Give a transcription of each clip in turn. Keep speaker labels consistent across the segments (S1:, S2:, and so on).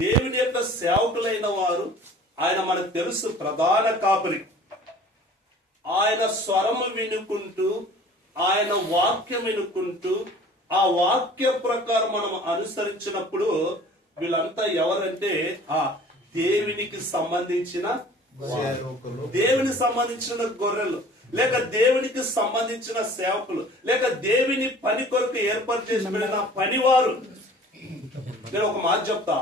S1: దేవుని యొక్క సేవకులైన వారు ఆయన మనకు తెలుసు ప్రధాన కాపరి. ఆయన స్వరము వినుకుంటూ ఆయన వాక్యం వినుకుంటూ ఆ వాక్య ప్రకారం మనం అనుసరించినప్పుడు వీళ్ళంతా ఎవరంటే ఆ దేవునికి సంబంధించిన
S2: సేవకులు.
S1: దేవుని సంబంధించిన గొర్రెలు లేక దేవునికి సంబంధించిన సేవకులు లేక దేవుని పని కొరకు ఏర్పాటు చేసి పెట్టిన పనివారు. నేను ఒక మాట చెప్తా.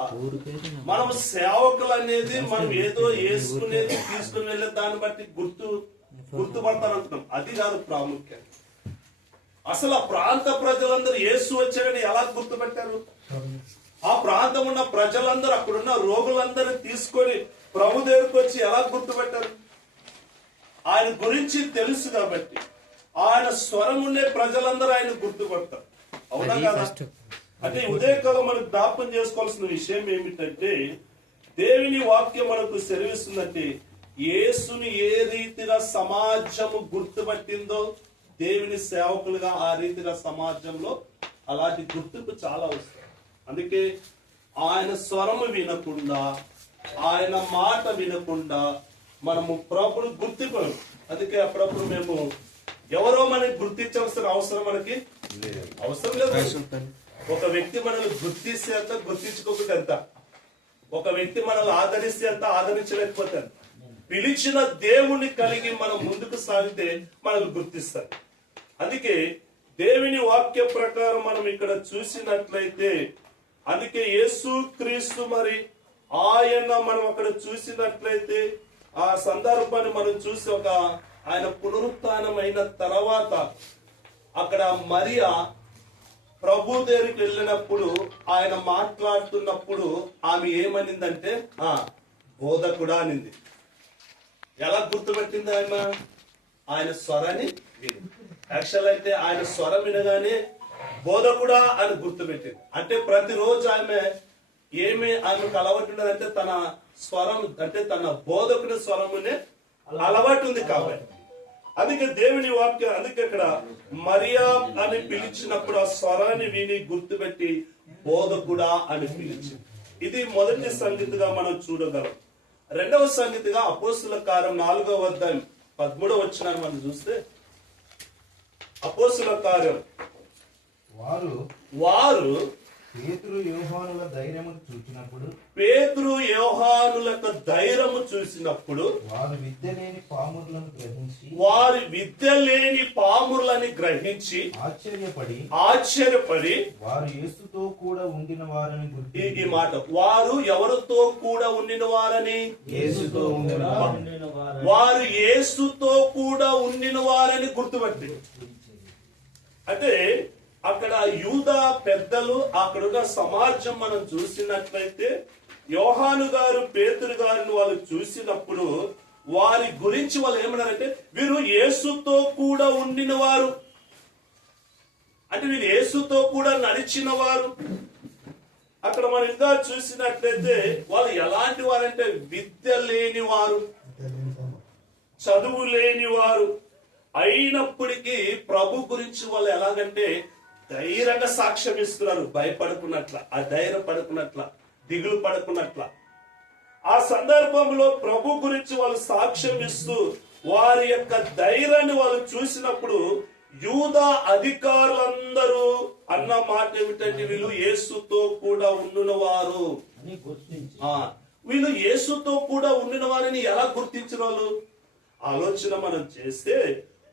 S1: మనం సేవకులు అనేది మనం ఏదో వేసుకునేది తీసుకుని వెళ్ళే దాన్ని బట్టి గుర్తు గుర్తుపడతారు అనుకున్నాం అది కాదు ప్రాముఖ్యం. అసలు ఆ ప్రాంత ప్రజలందరూ యేసు వచ్చారని ఎలా గుర్తుపెట్టారు? ఆ ప్రాంతం ఉన్న ప్రజలందరూ అక్కడున్న రోగులందరూ తీసుకొని ప్రభు దగ్గరకు వచ్చి ఎలా గుర్తుపెట్టారు? ఆయన గురించి తెలుసు కాబట్టి. ఆయన స్వరం ఉండే ప్రజలందరూ ఆయన గుర్తుపడతారు. అవునా కదా? అంటే ఈ ఉదయకాలం మనం జ్ఞాపకం చేసుకోవాల్సిన విషయం ఏమిటంటే దేవుని వాక్యం మనకు సెలవిస్తుందంటే యేసుని ఏ రీతిగా సమాజము గుర్తుపట్టిందో దేవుని సేవకులుగా ఆ రీతిగా సమాజంలో అలాంటి గుర్తింపు చాలా వస్తాయి అందుకే ఆయన స్వరము వినకుండా ఆయన మాట వినకుండా మనము ప్రభుడు గుర్తింపను అందుకే అప్పుడప్పుడు మేము ఎవరో మనకి గుర్తించవలసిన అవసరం మనకి అవసరం లేదు. ఒక వ్యక్తి మనల్ని గుర్తిస్తే అంత గుర్తించుకోకుండా ఎంత ఒక వ్యక్తి మనల్ని ఆదరిస్తే అంత ఆదరించలేకపోతే అంత. పిలిచిన దేవుణ్ణి కలిగి మనం ముందుకు సాగితే మనల్ని గుర్తిస్తారు అందుకే దేవుని వాక్య ప్రకారం మనం ఇక్కడ చూసినట్లయితే అందుకే యేసు క్రీస్తు మరి ఆయన మనం అక్కడ చూసినట్లయితే ఆ సందర్భాన్ని మనం చూసి ఒక ఆయన పునరుత్నమైన తర్వాత అక్కడ మరియా ప్రభు దగ్గరికి వెళ్ళినప్పుడు ఆయన మాట్లాడుతున్నప్పుడు ఆమె ఏమనిందంటే ఆ బోధకుడా అనింది. ఎలా గుర్తుపెట్టింది ఆయన ఆయన స్వరాన్ని విని. యాక్చువల్ అయితే ఆయన స్వరం వినగానే బోధకుడా అని గుర్తుపెట్టింది. అంటే ప్రతిరోజు ఆమె ఏమి ఆమెకు అలవాటు ఉన్నదంటే తన స్వరం అంటే తన బోధకుడి స్వరమునే అలవాటు ఉంది కాబట్టి. అందుకే దేవుని వాక్యం అందుకే ఇక్కడ మరియా అని పిలిచినప్పుడు ఆ స్వరాన్ని విని గుర్తుపెట్టి బోధకుడా అని పిలిచింది ఇది మొదటి సంగతిగా మనం చూడగలం. రెండవ సంగతిగా అపోస్తుల కారం నాలుగవ అధ్యాయం పదమూడవ వచ్చిన మనం చూస్తే అపోస్తుల కార్యం
S2: వారు
S1: వారు
S2: పేతురు యోహానుల ధైర్యము చూచినప్పుడు
S1: పేతురు యోహానులకు ధైర్యము చూసినప్పుడు
S2: వారు విద్య లేని పామురులను గ్రహించి
S1: వారి విద్య లేని పామురులని గ్రహించి
S2: ఆశ్చర్యపడి
S1: ఆశ్చర్యపడి
S2: వారు యేసుతో కూడా ఉండిన వారని
S1: ఈ
S2: గుర్తి
S1: ఈ మాట వారు ఎవరితో కూడా ఉండిన వారని?
S2: యేసుతో ఉండిన
S1: వారు యేసుతో కూడా ఉండిన వారని గుర్తుపట్టి. అంటే అక్కడ యూద పెద్దలు అక్కడున్న సమాజం మనం చూసినట్లయితే యోహాను గారు పేతురు గారిని వాళ్ళు చూసినప్పుడు వారి గురించి వాళ్ళు ఏమన్నారంటే వీరు యేసుతో కూడా ఉండిన వారు అంటే వీళ్ళు యేసుతో కూడా నడిచిన వారు అక్కడ మనం ఇంకా చూసినట్లయితే వాళ్ళు ఎలాంటి వారంటే విద్య లేని వారు చదువు లేని వారు అయినప్పటికీ ప్రభు గురించి వాళ్ళు ఎలాగంటే ధైర్యంగా సాక్ష్యం ఇస్తున్నారు. భయపడుకున్నట్ల ఆ ధైర్యం పడుకున్నట్ల దిగులు పడుకున్నట్ల. ఆ సందర్భంలో ప్రభు గురించి వాళ్ళు సాక్ష్యం ఇస్తూ వారి యొక్క ధైర్యాన్ని వాళ్ళు చూసినప్పుడు యూదా అధికారులందరూ అన్న మాట ఏమిటంటే వీళ్ళు యేసుతో కూడా ఉండిన వారు ఆ, వీళ్ళు యేసుతో కూడా ఉండిన వారిని ఎలా గుర్తించిన వాళ్ళు ఆలోచన మనం చేస్తే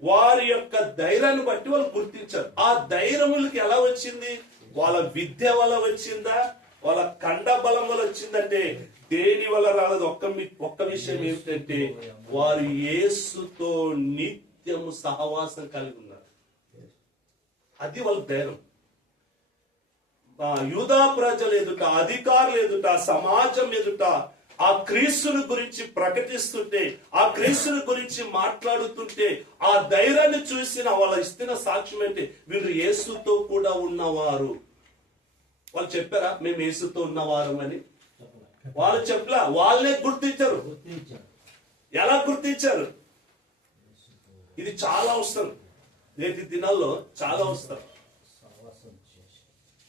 S1: వారి యొక్క ధైర్యాన్ని బట్టి వాళ్ళు గుర్తించారు. ఆ ధైర్యం ఎలా వచ్చింది? వాళ్ళ విద్య వల్ల వచ్చిందా? వాళ్ళ కండ బలం వల్ల వచ్చిందంటే దేని వల్ల రాలేదు? ఒక్క ఒక్క విషయం ఏమిటంటే వారు యేసుతో నిత్యము సహవాసం కలిగి ఉన్నారు. అది వాళ్ళ ధైర్యం. యూదా ప్రజలు ఎదుట అధికారులు ఎదుట సమాజం ఎదుట ఆ క్రీస్తుని గురించి ప్రకటిస్తుంటే ఆ క్రీస్తుని గురించి మాట్లాడుతుంటే ఆ ధైర్యాన్ని చూసిన వాళ్ళ ఇస్తున్న సాక్ష్యం ఏంటి? వీళ్ళు యేసుతో కూడా ఉన్నవారు. వాళ్ళు చెప్పారా? మేము యేసుతో ఉన్నవారు అని? వాళ్ళు చెప్పలా? వాళ్ళే గుర్తించారు. ఎలా గుర్తించారు? ఇది చాలా అవసరం. నేటి దినాల్లో చాలా అవసరం.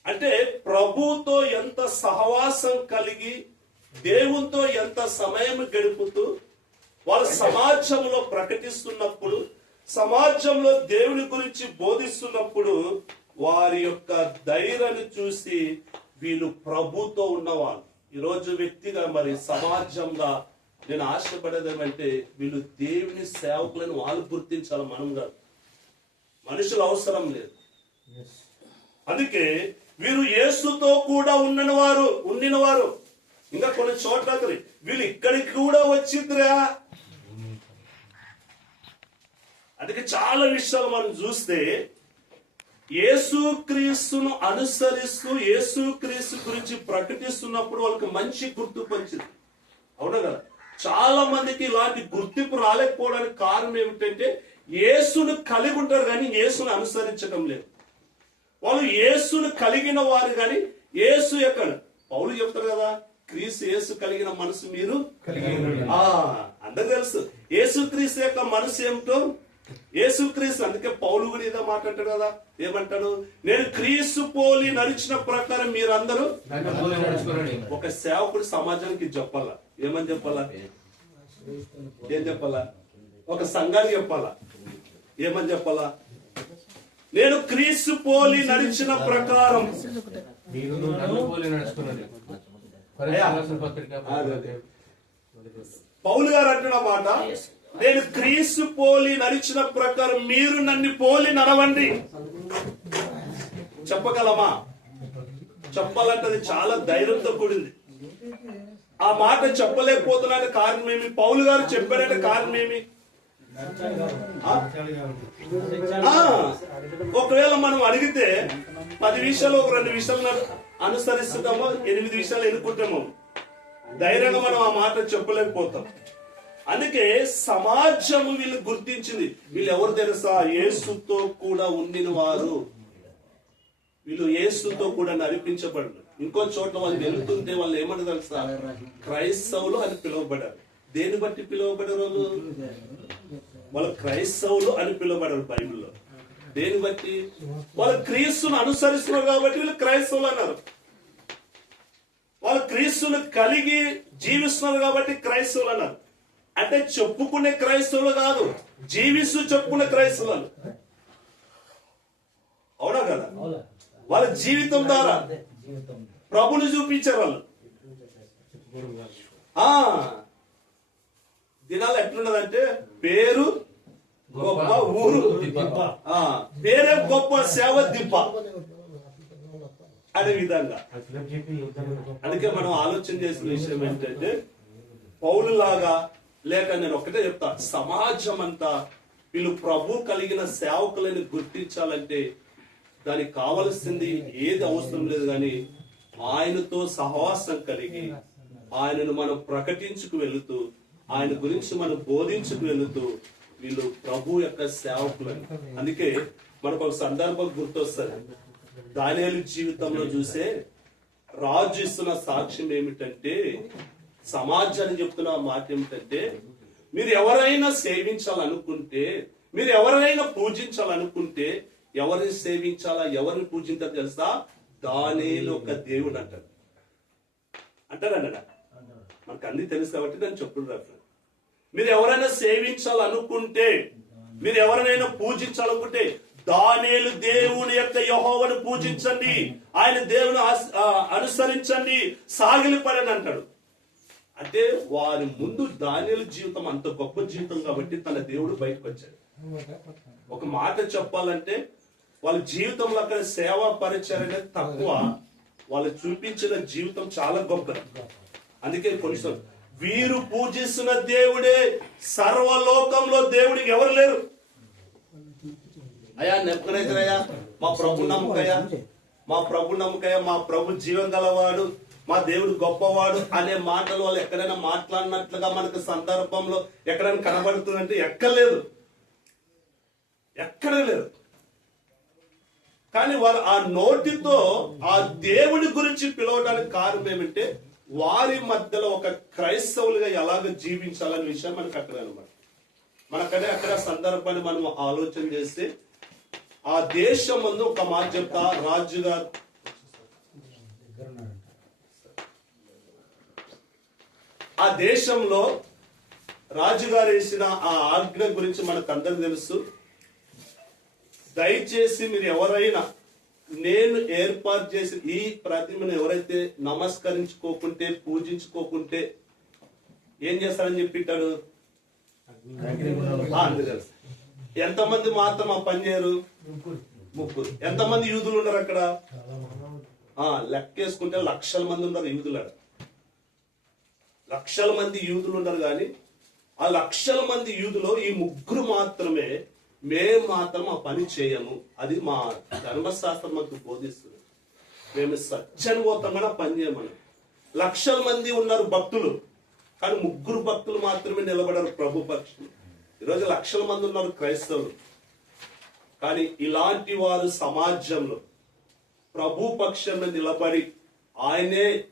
S1: అంటే ప్రభుతో ఎంత సహవాసం కలిగి దేవునితో ఎంత సమయం గడుపుతూ వాళ్ళ సమాజంలో ప్రకటిస్తున్నప్పుడు సమాజంలో దేవుని గురించి బోధిస్తున్నప్పుడు వారి యొక్క ధైర్యాన్ని చూసి వీళ్ళు ప్రభుతో ఉన్నవాళ్ళు. ఈరోజు వ్యక్తిగా మరి సమాజంగా నేను ఆశపడేది ఏమంటే వీళ్ళు దేవుని సేవకులను వాళ్ళు గుర్తించాలి మనం కాదు. మనుషులు అవసరం లేదు. అందుకే వీరు యేసుతో కూడా ఉన్నన వారు ఉండిన వారు ఇంకా కొన్ని చోట్ల వీళ్ళు ఇక్కడికి కూడా వచ్చిద్రా. అందుకే చాలా విషయాలు మనం చూస్తే యేసుక్రీస్తును అనుసరిస్తూ యేసుక్రీస్తు గురించి ప్రకటిస్తున్నప్పుడు వాళ్ళకి మంచి గుర్తింపు వచ్చింది అవునా కదా? చాలా మందికి ఇలాంటి గుర్తింపు రాలేకపోవడానికి కారణం ఏమిటంటే యేసును కలిగి ఉంటారు కానీ యేసును అనుసరించడం లేదు. వాళ్ళు యేసును కలిగిన వారు కానీ యేసు ఎక్కడ పౌలు చెప్తారు కదా క్రీస్తు యేసు కలిగిన మనసు మీరు ఆ అందరు తెలుసు. యేసు క్రీస్తు యొక్క మనసు ఏమిటో? యేసు క్రీస్తు అందుకే పౌలు కూడా ఇదే మాట్లాడతాడు కదా. ఏమంటాడు? నేను క్రీస్తు పోలి నడిచిన ప్రకారం మీరందరూ
S3: పోలి నడుచుకోనండి.
S1: ఒక సేవకుడు సమాజానికి చెప్పాలా? ఏమని చెప్పాలా? ఏం చెప్పాలా? ఒక సంఘానికి చెప్పాలా? ఏమని చెప్పాలా? నేను క్రీస్తు పోలి నడిచిన ప్రకారం
S3: పోలి
S1: గారు అంటున్న మాట నేను క్రీస్తు పోలి నడిచిన ప్రకారం మీరు నన్ను పోలి నడవండి. చెప్పగలమా? చెప్పాలంటే అది చాలా ధైర్యంతో కూడింది. ఆ మాట చెప్పలేకపోతున్నానికి కారణం ఏమి? పౌలు గారు చెప్పారంటే కారణం ఏమి? ఆ? ఆ, ఒకవేళ మనం అడిగితే పది విషయాలు ఒక రెండు విషయాలు అనుసరిస్తున్నామో ఎనిమిది విషయాలు ఎన్నుకుంటామో. ధైర్యంగా మనం ఆ మాట చెప్పలేకపోతాం. అందుకే సమాజము వీళ్ళు గుర్తించింది. వీళ్ళు ఎవరు తెలుసా? యేసుతో కూడా ఉండిన వారు. వీళ్ళు యేసుతో కూడా నడిపించబడరు ఇంకో చోట వాళ్ళు వెళ్తుంటే వాళ్ళు ఏమని తెలుసా? క్రైస్తవులు అని పిలువబడారు దేని బట్టి పిలువబడ్డారు వాళ్ళు? వాళ్ళు క్రైస్తవులు అని పిలువబడరు బైబిల్లో. దేని బట్టి? వాళ్ళు క్రీస్తును అనుసరిస్తున్నారు కాబట్టి వీళ్ళు క్రైస్తవులు అన్నారు. వాళ్ళు క్రీస్తును కలిగి జీవిస్తున్నారు కాబట్టి క్రైస్తవులు అన్నారు. అంటే చెప్పుకునే క్రైస్తవులు కాదు జీవిస్తూ చెప్పుకునే క్రైస్తవులు అవునా కదా? వాళ్ళ జీవితం ద్వారా. ప్రభుని చూపించారు వాళ్ళు. ఆ దినాలు ఎట్లున్నదంటే పేరు గొప్ప ఊరు. పేరే గొప్ప సేవ దిబ్బ. అనే విధంగా. అందుకే మనం ఆలోచన చేసిన విషయం ఏంటంటే పౌలు లాగా లేక నేను ఒకటే చెప్తా సమాజం అంతా వీళ్ళు ప్రభు కలిగిన సేవకులని గుర్తించాలంటే దానికి కావలసింది ఏది అవసరం లేదు కానీ ఆయనతో సహవాసం కలిగి ఆయనను మనం ప్రకటించుకు వెళుతూ ఆయన గురించి మనం బోధించుకు వెళుతూ వీళ్ళు ప్రభు యొక్క సేవకులని. అందుకే మనకు ఒక సందర్భం గుర్తొస్తుంది. దానియాలు జీవితంలో చూసే రాజు ఇస్తున్న సాక్ష్యం ఏమిటంటే సమాజాన్ని చెప్తున్న మాట ఏమిటంటే మీరు ఎవరైనా సేవించాలనుకుంటే మీరు ఎవరైనా పూజించాలనుకుంటే ఎవరిని సేవించాలా ఎవరిని పూజించాలో తెలుసా? దానిలో ఒక దేవుడు అంటారు. అంటారన్న మనకు అన్ని తెలుసు కాబట్టి నేను చెప్తున్నాను మీరు ఎవరైనా సేవించాలనుకుంటే మీరు ఎవరినైనా పూజించాలనుకుంటే దానేలు దేవుని యొక్క యహోవను పూజించండి ఆయన దేవుని అనుసరించండి సాగిలిపడని అంటాడు. అంటే వారి ముందు దానిల జీవితం అంత గొప్ప జీవితం కాబట్టి తన దేవుడు బయటకు వచ్చాడు ఒక మాట చెప్పాలంటే వాళ్ళ జీవితంలో అక్కడ సేవా పరిచయం అనేది తక్కువ వాళ్ళు చూపించిన జీవితం చాలా గొప్పది. అందుకే కొన్నిసార్లు వీరు పూజిస్తున్న దేవుడే సర్వలోకంలో దేవుడికి ఎవరు లేరు? అయ్యా నెప్పునైతేనయ్యా మా ప్రభు నమ్మకయ్యా మా ప్రభు నమ్మకయ్యా మా ప్రభు జీవం గలవాడు మా దేవుడు గొప్పవాడు అనే మాటలు వాళ్ళు ఎక్కడైనా మాట్లాడినట్లుగా మనకు సందర్భంలో ఎక్కడైనా కనబడుతుందంటే ఎక్కలేదు ఎక్కడ లేదు. కానీ వారు ఆ నోటితో ఆ దేవుడి గురించి పిలవడానికి కారణం ఏమంటే వారి మధ్యలో ఒక క్రైస్తవులుగా ఎలాగ జీవించాలనే విషయం మనకు అక్కడ అనమాట మనకనే అక్కడ సందర్భాన్ని మనం ఆలోచన చేస్తే ఆ దేశం ముందు ఒక మాట చెప్తా రాజుగా ఆ దేశంలో రాజుగారు వేసిన ఆ ఆజ్ఞ గురించి మనకు అందరికి తెలుసు. దయచేసి మీరు ఎవరైనా నేను ఏర్పాటు చేసిన ఈ ప్రతిమను ఎవరైతే నమస్కరించుకోకుంటే పూజించుకోకుంటే ఏం చేస్తారని చెప్పింటాడు ఎంతమంది మాత్రం ఆ పని చేయరు? ముగ్గురు. ఎంతమంది యూదులు ఉన్నారు అక్కడ? ఆ లెక్కేసుకుంటే లక్షల మంది ఉన్నారు యూదులు అక్కడ. లక్షల మంది యూదులు ఉన్నారు కానీ ఆ లక్షల మంది యూదులో ఈ ముగ్గురు మాత్రమే మేము మాత్రం ఆ పని చేయము. అది మా ధర్మశాస్త్రం మాకు బోధిస్తుంది. మేము సత్యని పోతామని పని చేయమని లక్షల మంది ఉన్నారు భక్తులు కానీ ముగ్గురు భక్తులు మాత్రమే నిలబడారు ప్రభు పక్షులు. ఈరోజు లక్షల మంది ఉన్నారు క్రైస్తవులు. కానీ ఇలాంటి వారు సమాజంలో ప్రభు పక్షంలో నిలబడి ఆయనే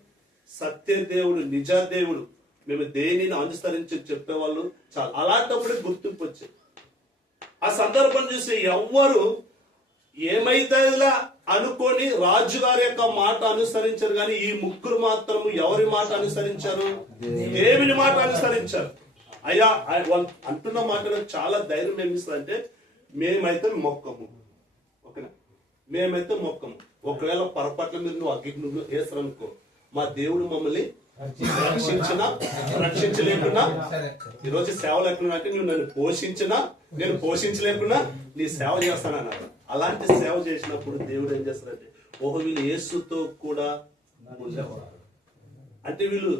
S1: సత్యదేవుడు నిజదేవుడు మేము దేనిని అనుసరించి చెప్పేవాళ్ళు? చాలా. అలాంటప్పుడే గుర్తింపు వచ్చాయి ఆ సందర్భం చూసి ఎవ్వరు ఏమైతుందిలా అనుకొని రాజుగారి యొక్క మాట అనుసరించారు కానీ ఈ ముగ్గురు మాత్రం ఎవరి మాట అనుసరించారు? దేవుని మాట అనుసరించారు. అయ్యా ఆ- వాళ్ళు అంటున్న మాట చాలా ధైర్యం ఏమిస్తుంది అంటే మేమైతే మొక్కము. ఓకేనా? మేమైతే మొక్కము. ఒకవేళ పొరపాట్ల మీద నువ్వు అగ్ని నువ్వు వేసరనుకో మా దేవుడు మమ్మల్ని రక్షించిన రక్షించలేకున్నా ఈరోజు సేవలు ఎట్లున్నా నువ్వు నన్ను పోషించినా నేను పోషించలేకున్నా నీ సేవ చేస్తానన్నారు. అలాంటి సేవ చేసినప్పుడు దేవుడు ఏం చేస్తారంటే ఓహో వీళ్ళు యేసుతో కూడా ఉండేవారు. అంటే వీళ్ళు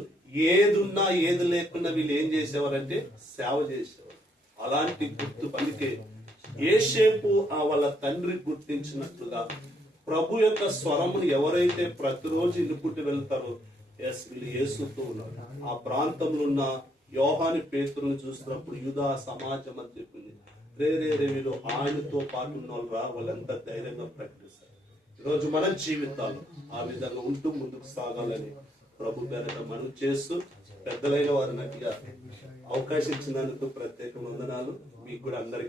S1: ఏది ఉన్నా ఏది లేకున్నా వీళ్ళు ఏం చేసేవారంటే సేవ చేసేవారు. అలాంటి గుర్తు అందుకే ఏసేపు ఆ వాళ్ళ తండ్రి గుర్తించినట్లుగా ప్రభు యొక్క స్వరమును ఎవరైతే ప్రతిరోజు ఇనుకుంటూ వెళ్తారో ఎస్ వీళ్ళు యేసుతో ఆ ప్రాంతంలో ఉన్న యోహాని పేతులను చూసినప్పుడు యుధా సమాజం అని చెప్పింది. రే రే రే వీళ్ళు ఆయనతో పాటు ఉన్న వాళ్ళు రా వాళ్ళంతా ధైర్యంగా ప్రకటిస్తారు. ఈరోజు మన జీవితాలు ఆ విధంగా ఉంటూ ముందుకు సాగాలని ప్రభు పేరట మనం చేస్తూ పెద్దలైన వారి నటిగా అవకాశం ఇచ్చినందుకు ప్రత్యేక వందనాలు. మీకు కూడా అందరికి